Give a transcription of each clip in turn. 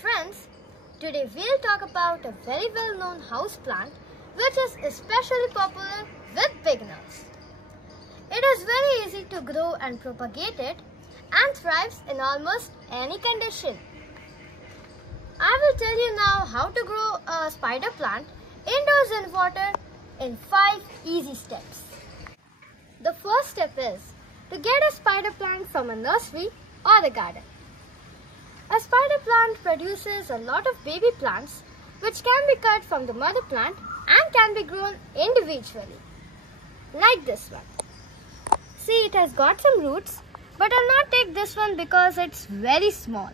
Friends, today we'll talk about a very well-known house plant which is especially popular with beginners. It is very easy to grow and propagate it and thrives in almost any condition. I will tell you now how to grow a spider plant indoors in water in 5 easy steps. The first step is to get a spider plant from a nursery or a garden. A spider plant produces a lot of baby plants which can be cut from the mother plant and can be grown individually. Like this one. See, it has got some roots, but I'll not take this one because it's very small.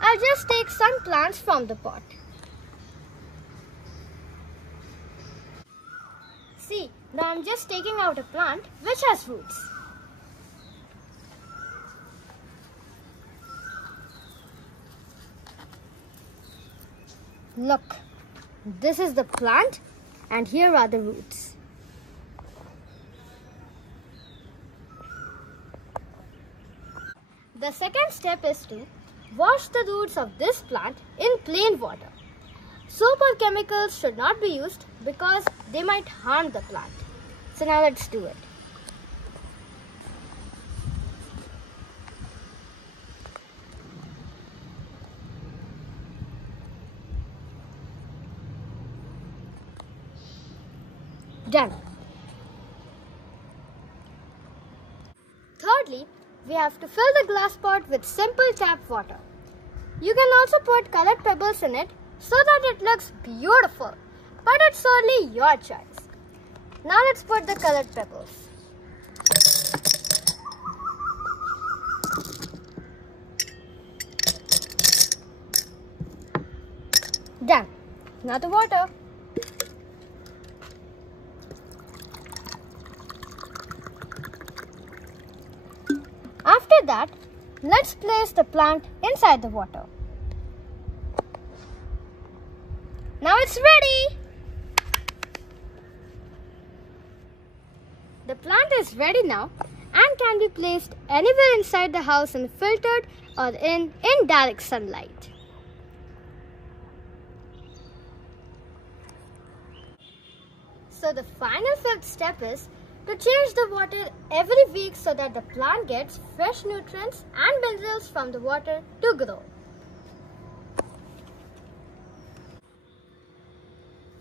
I'll just take some plants from the pot. See, now I'm just taking out a plant which has roots. Look, this is the plant and here are the roots. The second step is to wash the roots of this plant in plain water. Soap or chemicals should not be used because they might harm the plant. So now let's do it. Done. Thirdly, we have to fill the glass pot with simple tap water. You can also put colored pebbles in it so that it looks beautiful, but it's only your choice. Now let's put the colored pebbles. Done. Now the water. After that, let's place the plant inside the water. Now it's ready! The plant is ready now and can be placed anywhere inside the house in filtered or in indirect sunlight. So the final fifth step is to change the water every week so that the plant gets fresh nutrients and minerals from the water to grow.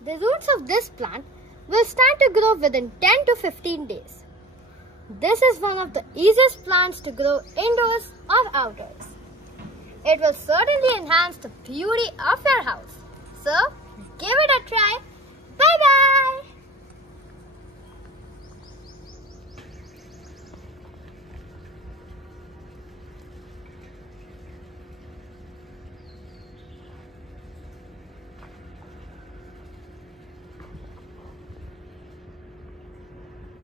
The roots of this plant will start to grow within 10 to 15 days. This is one of the easiest plants to grow indoors or outdoors. It will certainly enhance the beauty of your house. So, give it a try.